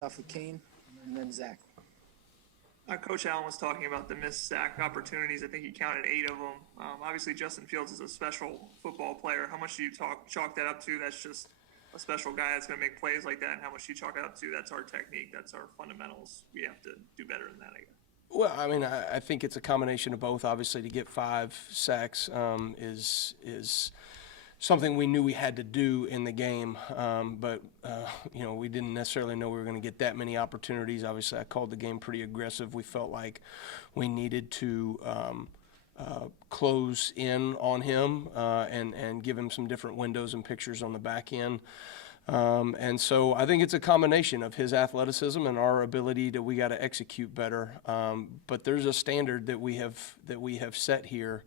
Off with Kane, and then Zach. Coach Allen was talking about the missed sack opportunities. I think he counted 8 of them. Obviously, Justin Fields is a special football player. How much do you chalk that up to? That's just a special guy that's going to make plays like that. And how much do you chalk it up to? That's our technique. That's our fundamentals. We have to do better than that, I guess. Well, I mean, I think it's a combination of both. Obviously, to get 5 sacks is something we knew we had to do in the game, but we didn't necessarily know we were going to get that many opportunities. Obviously, I called the game pretty aggressive. We felt like we needed to close in on him and give him some different windows and pictures on the back end. And so I think it's a combination of his athleticism and our ability we got to execute better. But there's a standard that we have set here,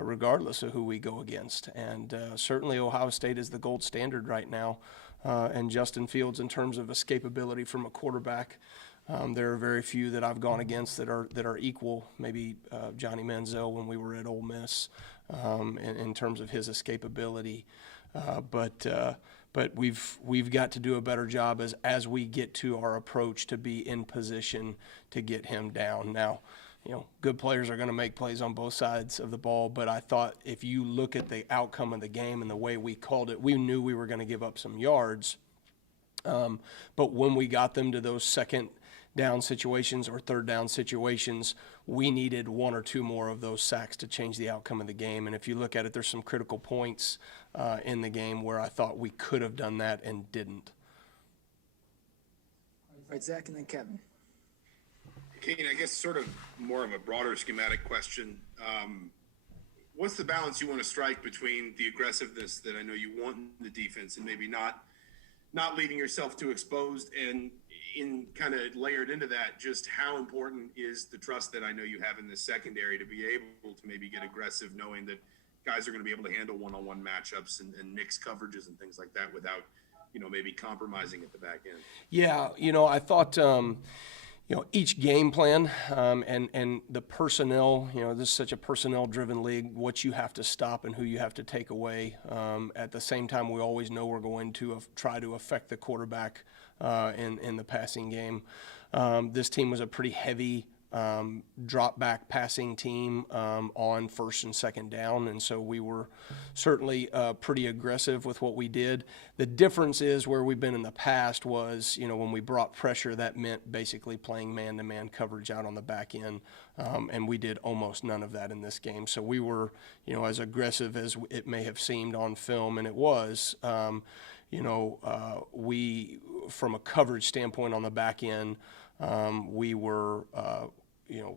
regardless of who we go against. And certainly Ohio State is the gold standard right now. And Justin Fields, in terms of escapability from a quarterback, there are very few that I've gone against that are equal. Maybe Johnny Manziel when we were at Ole Miss, in terms of his escapability. But we've got to do a better job as we get to our approach to be in position to get him down. Now, good players are going to make plays on both sides of the ball, but I thought if you look at the outcome of the game and the way we called it, we knew we were going to give up some yards. But when we got them to those second down situations or third down situations, we needed 1 or 2 more of those sacks to change the outcome of the game. And if you look at it, there's some critical points in the game where I thought we could have done that and didn't. All right, Zach, and then Kevin. Kane, I guess sort of more of a broader schematic question. What's the balance you want to strike between the aggressiveness that I know you want in the defense and maybe not leaving yourself too exposed, and in kind of layered into that, just how important is the trust that I know you have in the secondary to be able to maybe get aggressive, knowing that guys are going to be able to handle one-on-one matchups and mixed coverages and things like that without, maybe compromising at the back end? Yeah, I thought each game plan and the personnel, this is such a personnel-driven league, what you have to stop and who you have to take away. At the same time, we always know we're going to try to affect the quarterback in the passing game. This team was a pretty heavy drop-back passing team on first and second down, and so we were certainly pretty aggressive with what we did. The difference is where we've been in the past was, when we brought pressure, that meant basically playing man-to-man coverage out on the back end, and we did almost none of that in this game. So we were, as aggressive as it may have seemed on film, and it was, we, from a coverage standpoint on the back end, we were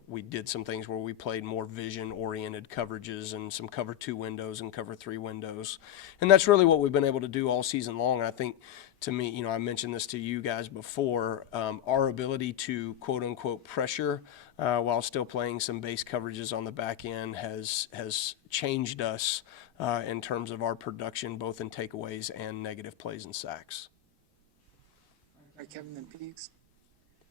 we did some things where we played more vision-oriented coverages and some cover 2 windows and cover 3 windows. And that's really what we've been able to do all season long. And I think, to me, I mentioned this to you guys before, our ability to quote-unquote pressure while still playing some base coverages on the back end has changed us in terms of our production, both in takeaways and negative plays and sacks. All right, Kevin, then Peaks.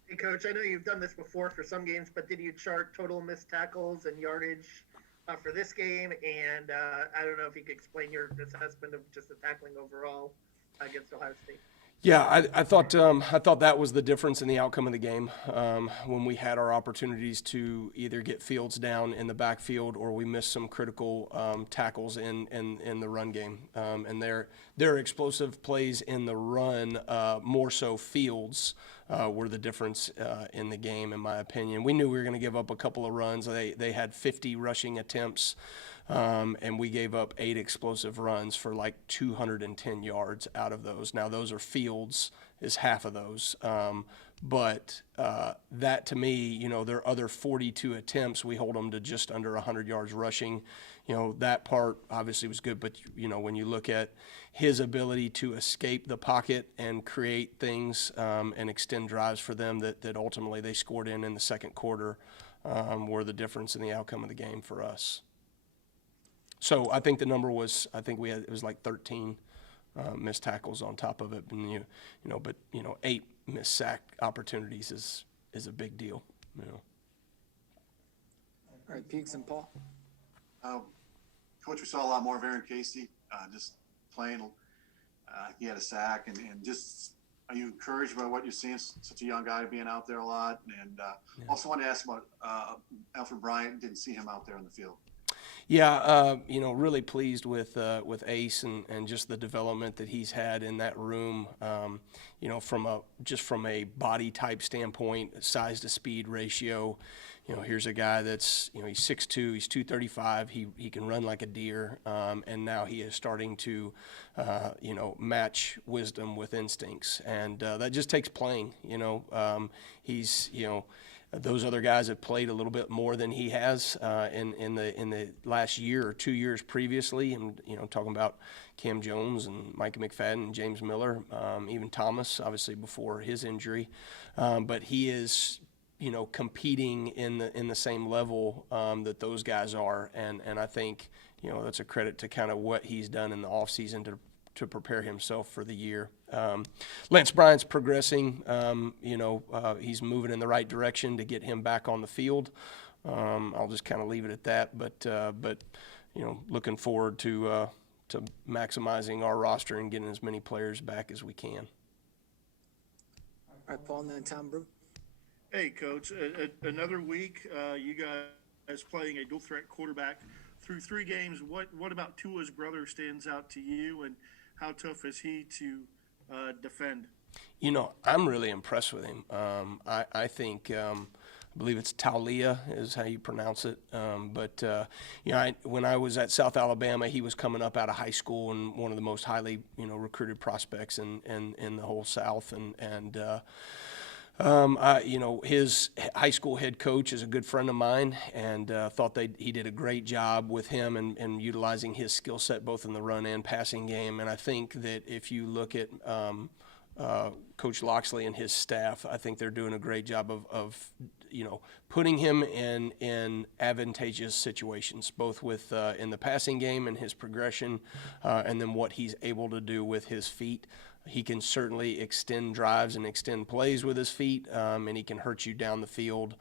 Hey, Coach, I know you've done this before for some games, but did you chart total missed tackles and yardage for this game? And I don't know if you could explain your assessment of just the tackling overall against Ohio State. Yeah, I thought that was the difference in the outcome of the game when we had our opportunities to either get Fields down in the backfield or we missed some critical tackles in the run game. And their explosive plays in the run, more so Fields, were the difference in the game, in my opinion. We knew we were going to give up a couple of runs. They had 50 rushing attempts. And we gave up 8 explosive runs for like 210 yards out of those. Now, those are Fields, is half of those. But that, to me, their other 42 attempts, we hold them to just under 100 yards rushing. That part obviously was good. But, when you look at his ability to escape the pocket and create things and extend drives for them that ultimately they scored in the second quarter were the difference in the outcome of the game for us. So I think the number was, it was like 13 missed tackles on top of it, and but 8 missed sack opportunities is a big deal. All right, Peaks and Paul. Coach, we saw a lot more of Aaron Casey just playing. He had a sack and just Are you encouraged by what you're seeing? Such a young guy being out there a lot, and also want to ask about Alfred Bryant. Didn't see him out there in the field. Yeah, really pleased with Ace and just the development that he's had in that room. From a body type standpoint, size to speed ratio. Here's a guy that's he's 6'2", he's 235. He can run like a deer, and now he is starting to match wisdom with instincts, and that just takes playing. He's those other guys have played a little bit more than he has in the last year or 2 years previously. And talking about Cam Jones and Micah McFadden and James Miller, even Thomas, obviously before his injury. But he is competing in the same level that those guys are, and I think that's a credit to kind of what he's done in the offseason to prepare himself for the year. Lance Bryant's progressing. He's moving in the right direction to get him back on the field. I'll just kind of leave it at that. But looking forward to maximizing our roster and getting as many players back as we can. All right, Paul, and then Tom Brew. Hey, Coach. Another week, you guys playing a dual threat quarterback through 3 games. What about Tua's brother stands out to you, and how tough is he to defend? I'm really impressed with him. I think, I believe it's Taulia is how you pronounce it. When I was at South Alabama, he was coming up out of high school and one of the most highly, recruited prospects in the whole South. His high school head coach is a good friend of mine, and thought he did a great job with him and utilizing his skill set both in the run and passing game. And I think that if you look at Coach Loxley and his staff, I think they're doing a great job of putting him in advantageous situations, both with in the passing game and his progression, and then what he's able to do with his feet. He can certainly extend drives and extend plays with his feet, and he can hurt you down the field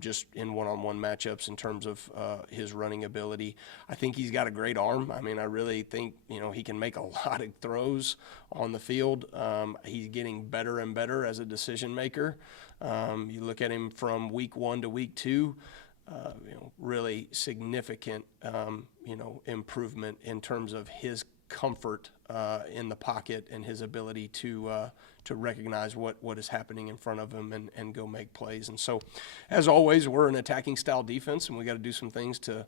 just in one-on-one matchups in terms of his running ability. I think he's got a great arm. I mean, I really think, he can make a lot of throws on the field. He's getting better and better as a decision maker. You look at him from week 1 to week 2, really significant, improvement in terms of his comfort in the pocket and his ability to recognize what is happening in front of him and go make plays. And so, as always, we're an attacking style defense, and we got to do some things to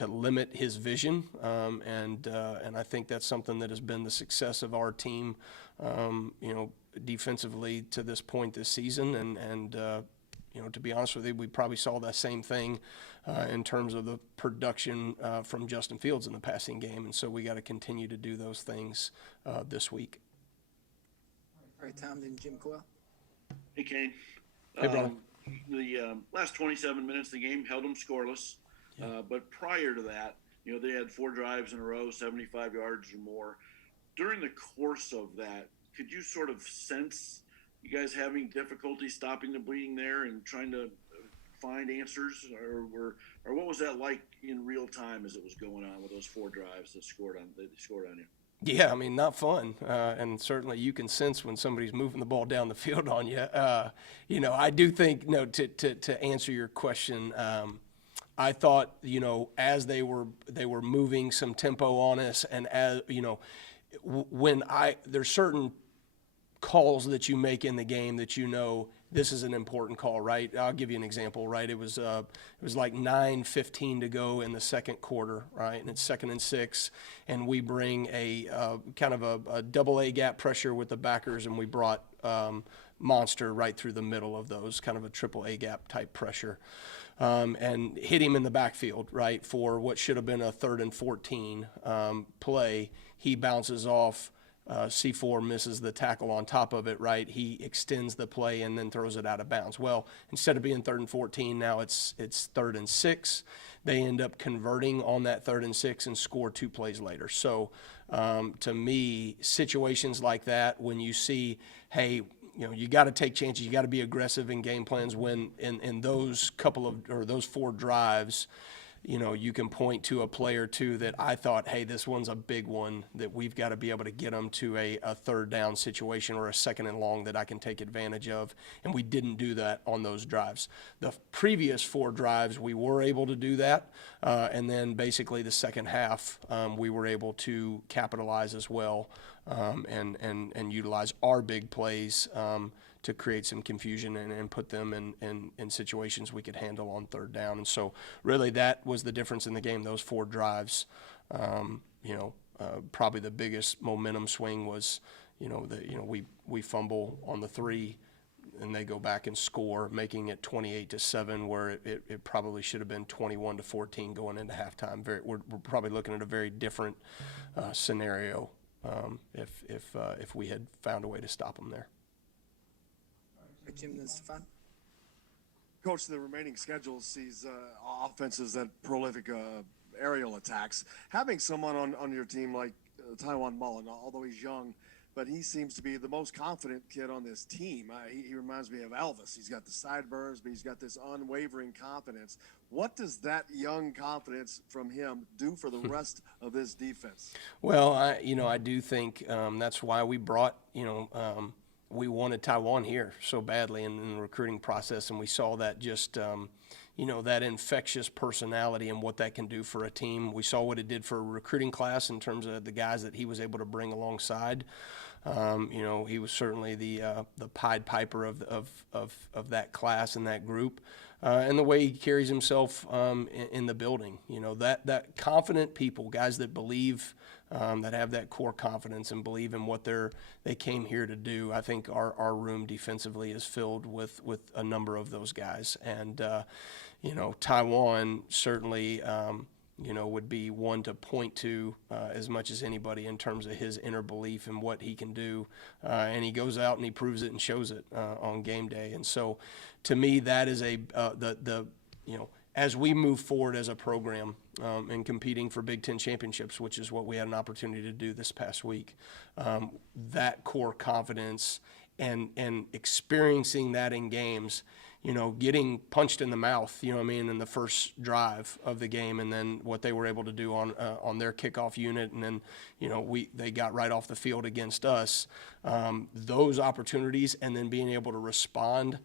limit his vision. And I think that's something that has been the success of our team, defensively to this point this season. And to be honest with you, we probably saw that same thing in terms of the production from Justin Fields in the passing game. And so we got to continue to do those things this week. All right, Tom, then Jim Coyle. Hey, Kane. Hey, brother. The last 27 minutes of the game held them scoreless. But prior to that, they had 4 drives in a row, 75 yards or more. During the course of that, could you sort of sense you guys having difficulty stopping the bleeding there and trying to find answers, or what was that like in real time as it was going on with those 4 drives that they scored on you? Yeah, I mean, not fun, and certainly you can sense when somebody's moving the ball down the field on you. I do think, to answer your question, I thought, as they were moving some tempo on us, and as there's certain calls that you make in the game that this is an important call, right? I'll give you an example, right? It was like 9:15 to go in the second quarter, right? And it's 2nd and 6, and we bring a kind of a double A gap pressure with the backers, and we brought Monster right through the middle of those, kind of a triple A gap type pressure, and hit him in the backfield, right, for what should have been a 3rd and 14 play. He bounces off. C4 misses the tackle on top of it, right? He extends the play and then throws it out of bounds. Well, instead of being 3rd and 14, now it's 3rd and 6. They end up converting on that 3rd and 6 and score 2 plays later. So, to me, situations like that, when you see, hey, you got to take chances, you got to be aggressive in game plans when in those those 4 drives, you can point to a player too that I thought, hey, this one's a big one that we've got to be able to get them to a third down situation or a second and long that I can take advantage of. And we didn't do that on those drives. The previous 4 drives, we were able to do that. And then basically the second half, we were able to capitalize as well and utilize our big plays to create some confusion and put them in situations we could handle on third down. And so really that was the difference in the game, those 4 drives. Probably the biggest momentum swing was, we fumble on the 3 and they go back and score, making it 28-7, where it probably should have been 21-14 going into halftime. We're probably looking at a very different scenario if we had found a way to stop them there. Jim and Stefan. Coach, the remaining schedule sees offenses that prolific aerial attacks. Having someone on your team like Taiwan Mullen, although he's young, but he seems to be the most confident kid on this team. He reminds me of Elvis. He's got the sideburns, but he's got this unwavering confidence. What does that young confidence from him do for the rest of this defense? Well, I do think that's why we brought, we wanted Taiwan here so badly in the recruiting process, and we saw that just, that infectious personality and what that can do for a team. We saw what it did for a recruiting class in terms of the guys that he was able to bring alongside. He was certainly the Pied Piper of that class and that group. And the way he carries himself in the building, that confident people, guys that believe, that have that core confidence and believe in what they came here to do. I think our room defensively is filled with a number of those guys. And, Taiwan certainly, would be one to point to as much as anybody in terms of his inner belief and what he can do. And he goes out and he proves it and shows it on game day. And so to me, that is as we move forward as a program and competing for Big Ten championships, which is what we had an opportunity to do this past week, that core confidence and experiencing that in games, getting punched in the mouth, in the first drive of the game, and then what they were able to do on their kickoff unit, and then, they got right off the field against us. Those opportunities and then being able to respond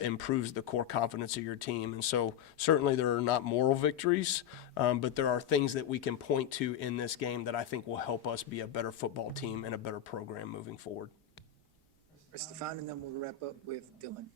improves the core confidence of your team. And so certainly there are not moral victories, but there are things that we can point to in this game that I think will help us be a better football team and a better program moving forward. Stefan, and then we'll wrap up with Dylan.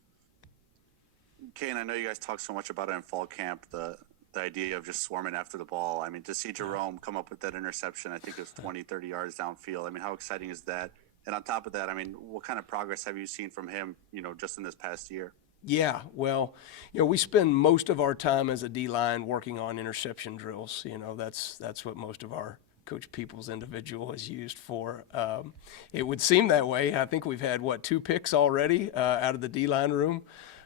Kane, I know you guys talk so much about it in fall camp, the idea of just swarming after the ball. I mean, to see Jerome come up with that interception, I think it was 20, 30 yards downfield. I mean, how exciting is that? And on top of that, I mean, what kind of progress have you seen from him, just in this past year? Yeah, well, we spend most of our time as a D-line working on interception drills. That's what most of our Coach Peoples individual is used for. It would seem that way. I think we've had, 2 picks already out of the D-line room.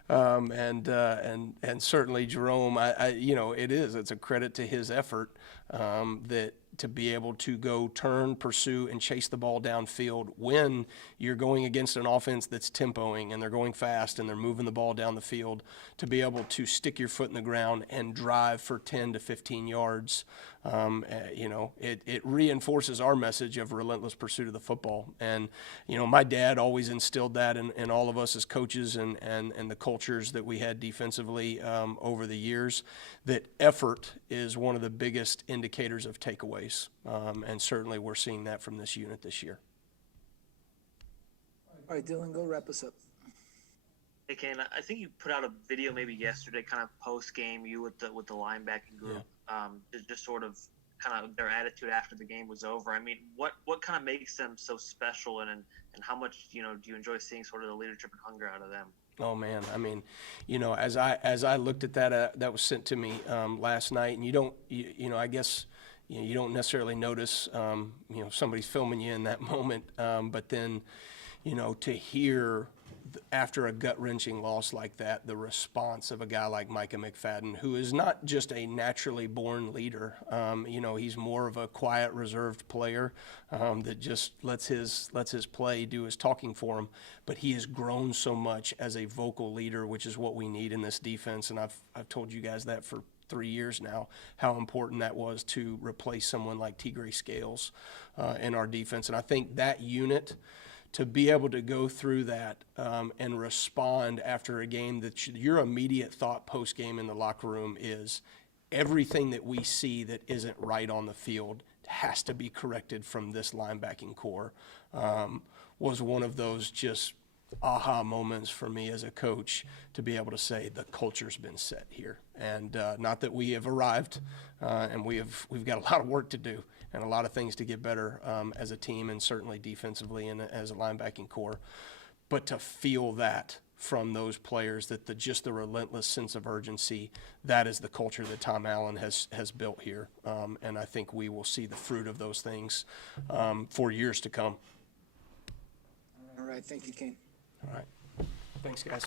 And certainly Jerome, it's a credit to his effort that to be able to go turn, pursue, and chase the ball downfield when you're going against an offense that's tempoing and they're going fast and they're moving the ball down the field, to be able to stick your foot in the ground and drive for 10 to 15 yards. It reinforces our message of relentless pursuit of the football. And, my dad always instilled that in all of us as coaches and the cultures that we had defensively over the years, that effort is one of the biggest indicators of takeaways. And certainly we're seeing that from this unit this year. All right, Dylan, go wrap us up. Hey, Kane, I think you put out a video maybe yesterday, kind of post-game, you with the linebacking group, just sort of kind of their attitude after the game was over. I mean, what kind of makes them so special, and how much, do you enjoy seeing sort of the leadership and hunger out of them? Oh man, I mean, as I looked at that, that was sent to me last night, and I guess you don't necessarily notice, somebody's filming you in that moment, but then, to hear after a gut-wrenching loss like that, the response of a guy like Micah McFadden, who is not just a naturally born leader. He's more of a quiet, reserved player that just lets his play do his talking for him. But he has grown so much as a vocal leader, which is what we need in this defense. And I've told you guys that for 3 years now, how important that was to replace someone like Tigre Scales in our defense. And I think that unit, to be able to go through that and respond after a game, that your immediate thought post-game in the locker room is everything that we see that isn't right on the field has to be corrected from this linebacking core, was one of those just aha moments for me as a coach, to be able to say the culture's been set here. And not that we have arrived, and we've got a lot of work to do and a lot of things to get better as a team, and certainly defensively and as a linebacking core. But to feel that from those players, that just the relentless sense of urgency, that is the culture that Tom Allen has built here. And I think we will see the fruit of those things for years to come. All right, thank you, Kane. All right. Thanks, guys.